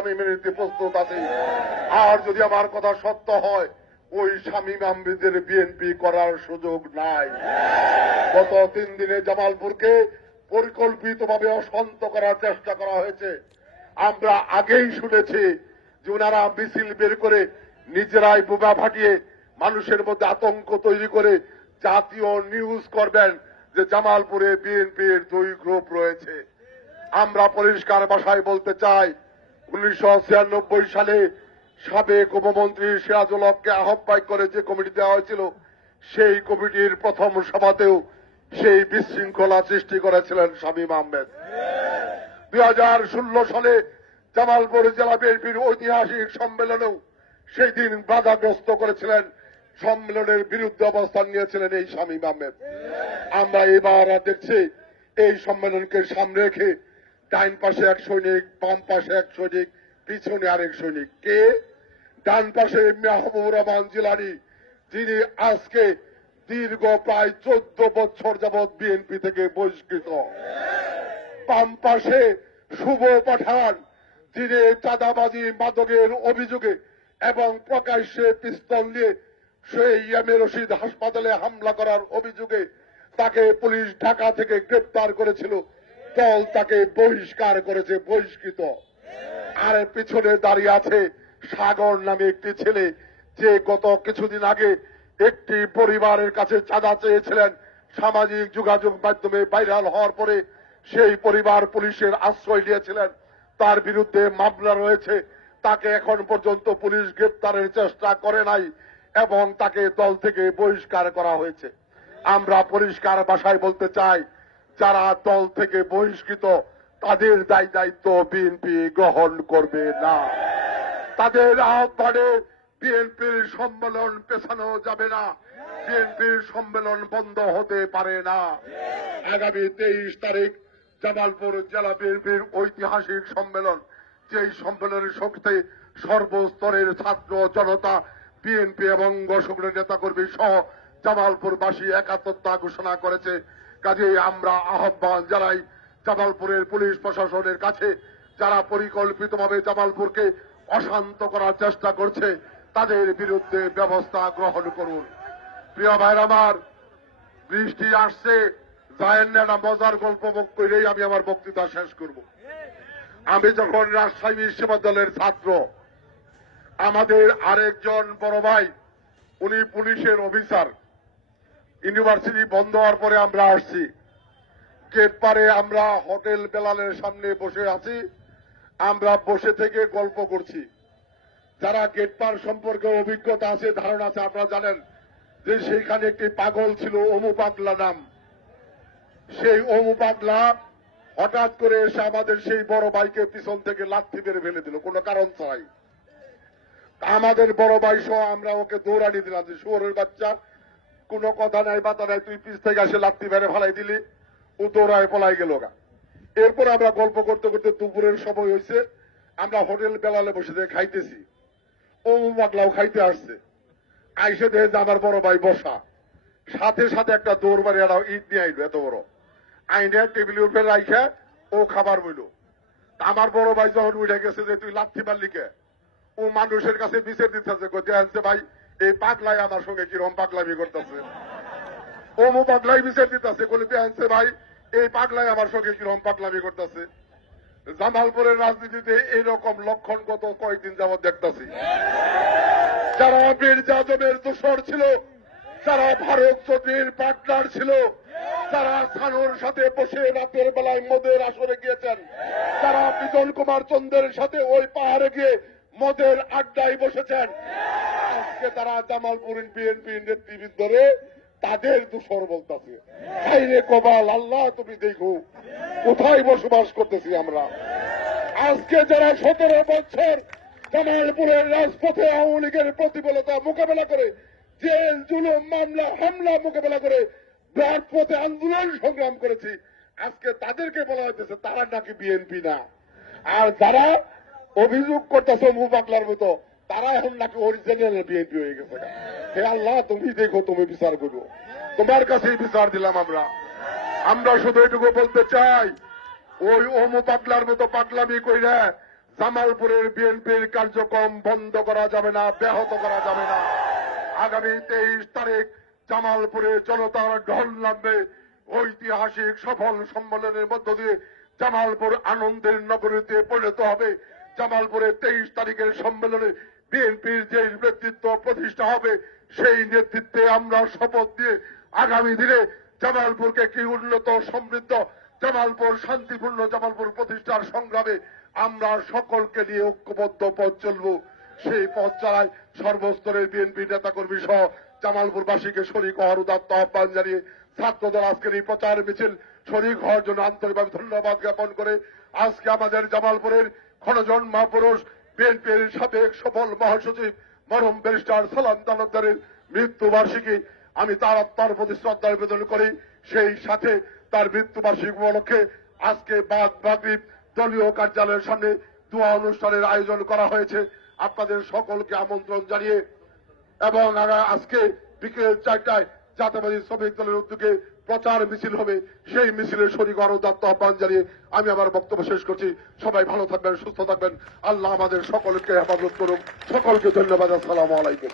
আমি মেনে নিতে প্রস্তুত আছি। আর যদি আমার কথা সত্য হয়, ওই স্বামী আহমেদের বিএনপি করার সুযোগ নাই। গত তিন দিনে জামালপুরকে পরিকল্পিতভাবে অশান্ত করার চেষ্টা করা হয়েছে। আমরা আগেই শুনেছি যে ওনারা মিছিল বের করে নিজেরাই বোমা ফাটিয়ে মানুষের মধ্যে আতঙ্ক তৈরি করে জাতীয় নিউজ করবেন যে জামালপুরে বিএনপির দুই গ্রুপ রয়েছে। আমরা পরিষ্কার ভাষায় বলতে চাই উনিশশো ছিয়ানব্বই সালে সাবেক উপমন্ত্রী সিরাজুল হককে আহ্বায়ক করে যে কমিটি দেওয়া হয়েছিল, সেই কমিটির প্রথম সভাতেও সেই বিশৃঙ্খলা সৃষ্টি করেছিলেন শামীম আহমেদ। দুই হাজার ষোলো সালে জামালপুর জেলা বিএনপির ঐতিহাসিক সম্মেলনেও সেই দিন বাধাগ্রস্ত করেছিলেন, সম্মেলনের বিরুদ্ধে অবস্থান নিয়েছিলেন এই শামীম আহমেদ। আমরা এবার দেখছি, এই সম্মেলনকে সামনে রেখে ডাইন পাশে এক সৈনিক, বাম পাশে এক সৈনিক, পিছনে আরেক সৈনিক। কে? ডান পাশে মাহবুব রহমান জিলানি, যিনি আজকে দীর্ঘ প্রায় চোদ্দ বছর যাবৎ বিএনপি থেকে বহিষ্কৃত। বাম পাশে শুভ পাঠান, যিনি চাঁদাবাজি, মাদকের অভিযোগে এবং প্রকাশ্যে পিস্তল নিয়ে সেই ইয়ামে রশিদ হাসপাতালে হামলা করার অভিযোগে তাকে পুলিশ ঢাকা থেকে গ্রেপ্তার করেছিল। দল তাকে বহিষ্কার করেছে, বহিষ্কৃত। আর পিছনে দাঁড়িয়ে আছে সাগর নামে একটি ছেলে, যে গত কিছুদিন আগে একটি পরিবারের কাছে চাঁদা চেয়েছিলেন। সামাজিক যোগাযোগ মাধ্যমে ভাইরাল হওয়ার পরে সেই পরিবার পুলিশের আশ্রয় নিয়েছিলেন। তার বিরুদ্ধে মামলা রয়েছে। তাকে এখন পর্যন্ত পুলিশ গ্রেপ্তারের চেষ্টা করে নাই এবং তাকে দল থেকে বহিষ্কার করা হয়েছে। আমরা পরিষ্কার ভাষায় বলতে চাই যারা দল থেকে বহিষ্কৃত, তাদের দায় দায়িত্ব বিএনপি গ্রহণ করবে না। তাদের আহ্বানে বিএনপির সম্মেলন পেছানো যাবে না। বিএনপির সম্মেলন বন্ধ হতে পারে না। আগামী তেইশ তারিখ জামালপুর জেলা বিএনপির ঐতিহাসিক সম্মেলন। যেই সম্মেলনের শক্তিতে সর্বস্তরের ছাত্র জনতা, বিএনপি এবং সংগ্রামী নেতাকর্মী সহ জামালপুরবাসী একাত্মতা ঘোষণা করেছে। কাজেই আমরা আহ্বান জানাই জামালপুরের পুলিশ প্রশাসনের কাছে, যারা পরিকল্পিতভাবে জামালপুরকে অশান্ত করার চেষ্টা করছে, তাদের বিরুদ্ধে ব্যবস্থা গ্রহণ করুন। প্রিয় ভাইর আমার, বৃষ্টি আসছে জায়েন মজার গল্প করেই আমি আমার বক্তৃতা শেষ করব। আমি যখন রাজশাহী বিশ্ববিদ্যালয়ের ছাত্র, আমাদের আরেকজন বড় ভাই, উনি পুলিশের অফিসার। ইউনিভার্সিটি বন্ধ হওয়ার পরে আমরা আসছি। গেট পারে আমরা হোটেল বেলালের সামনে বসে আছি। আমরা বসে থেকে গল্প করছি। যারা গেট পার সম্পর্কে অভিজ্ঞতা আছে, ধারণা আছে, আপনারা জানেন যে সেইখানে একটি পাগল ছিল, অমু পাগলা নাম। সেই অমু পাগলা হঠাৎ করে এসে আমাদের সেই বড় ভাইকে পিছন থেকে লাথি মেরে ফেলে দিল, কোনো কারণ ছাড়াই। আমাদের বড় ভাই সহ আমরা ওকে দৌড়ানি দিলাম যে শুয়োরের বাচ্চা কোনো কথা নাই, বাতা নাই, তুই পিছ থেকে আসে লাত্তি মেরে ফেলাই দিলি, ও দৌড়ায় পলাই গেল গা। এরপর আমরা গল্প করতে করতে দুপুরের সময় হয়েছে আমরা হোটেল বেলালে বসে থেকে খাইতেছি। ও পাগলাও খাইতে আসছে। আইসে দেখে যে আমার বড় ভাই বসা। সাথে সাথে একটা দৌড় মারি একটা ইট নিয়ে আইলো এত বড়। আইনে টেবিলের উপরে রাইখে ও খাবার বইল। আমার বড় ভাই যখন উঠে গেছে যে, তুই লাথি মারলি কে? ও মানুষের কাছে বিচার কইতে ভাই এই পাগলাই আমার সঙ্গে কিরম পাগলামি করতেছে? ও মো পাগলাই বিচার দিতেছে বলে আনছে ভাই, এই পাগলাই আমার সঙ্গে কিরম পাগলামি করতেছে? জামালপুরের রাজনীতিতে এইরকম লক্ষণ গত কয়েকদিন যাবৎ দেখতেছি। যারা বীর যাদবের দোষর ছিল, যারা ভারত চৌধুরীর পার্টনার ছিল, যারা সানুর সাথে বসে রাতের বেলায় মদের আসরে গিয়েছেন, যারা বিজন কুমার চন্দ্রের সাথে ওই পাহাড়ে গিয়ে মদের আড্ডায় বসেছেন আজকে তারা জামালপুর বিএনপি নেতৃবৃন্দরে তাদের দোষর বলতেছে। রে কবাল, আল্লাহ তুমি দেখো, কোথায় বসবাস করতেছি আমরা? আজকে যারা সতেরো বছর জামালপুরের রাজপথে আওয়ামী লীগের প্রতিবলতা মোকাবেলা করে, জেল, জুলুম, মামলা, হামলা মোকাবেলা করে রাজপথে আন্দোলন সংগ্রাম করেছি, আজকে তাদেরকে বলা হইতেছে তারা নাকি বিএনপি না। আর যারা অভিযোগ করতেছে মুবাকলার মতো তারা এখন নাকি অরিজিনাল বিএনপি হয়ে গেছে। হে আল্লাহ, তুমি দেখো, তুমি বিচার করো। তোমার কাছেই বিচার দিলাম আমরা। আমরা শুধু এটুকু বলতে চাই, ওই ওমু পাগলার মতো পাগলামি কইরা জামালপুরের বিএনপির কার্যক্রম বন্ধ করা যাবে না, ব্যাহত করা যাবে না। আগামী তেইশ তারিখ জামালপুরে জনতার ঢল নামবে। ঐতিহাসিক সফল সম্মেলনের মধ্য দিয়ে জামালপুর আনন্দের নগরীতে পরিণত হবে। জামালপুরে তেইশ তারিখের সম্মেলনে বিএনপির যে নেতৃত্ব প্রতিষ্ঠা হবে, সেই নেতৃত্বে আমরা শপথ দিয়ে আগামী দিনে জামালপুরকে কি উন্নত, সমৃদ্ধ জামালপুর, শান্তিপূর্ণ জামালপুর প্রতিষ্ঠার সংগ্রামে আমরা সকলকে নিয়ে ঐক্যবদ্ধ পথ চলব। সেই পথ চালায় সর্বস্তরের বিএনপি নেতাকর্মী সহ জামালপুরবাসীকে শরিক হওয়ার উদাত্ত আহ্বান জানিয়ে ছাত্রদল আজকের এই প্রচার মিছিল শরিক হওয়ার জন্য আন্তরিকভাবে ধন্যবাদ জ্ঞাপন করে আজকে আমাদের জামালপুরের ক্ষণজন মহাপুরুষ বিএনপির সাবেক সফল মহাসচিব মরম ব্যারিস্টার সালাম তালুকদারের মৃত্যু বার্ষিকী আমি তার আত্মার প্রতি শ্রদ্ধা নিবেদন করি। সেই সাথে তার মৃত্যু বার্ষিকী উপলক্ষে আজকে বাদ বাগরিব দলীয় কার্যালয়ের সামনে দোয়া অনুষ্ঠানের আয়োজন করা হয়েছে। আপনাদের সকলকে আমন্ত্রণ জানিয়ে এবং আজকে বিকেল চারটায় জাতীয়বাদী শ্রমিক দলের উদ্যোগে প্রচার মিছিল হবে। সেই মিছিলের শরীর গণদাত্ত আহ্বান জানিয়ে আমি আমার বক্তব্য শেষ করছি। সবাই ভালো থাকবেন, সুস্থ থাকবেন। আল্লাহ আমাদের সকলকে হেফাজত করুক। সকলকে ধন্যবাদ। আসসালামু আলাইকুম।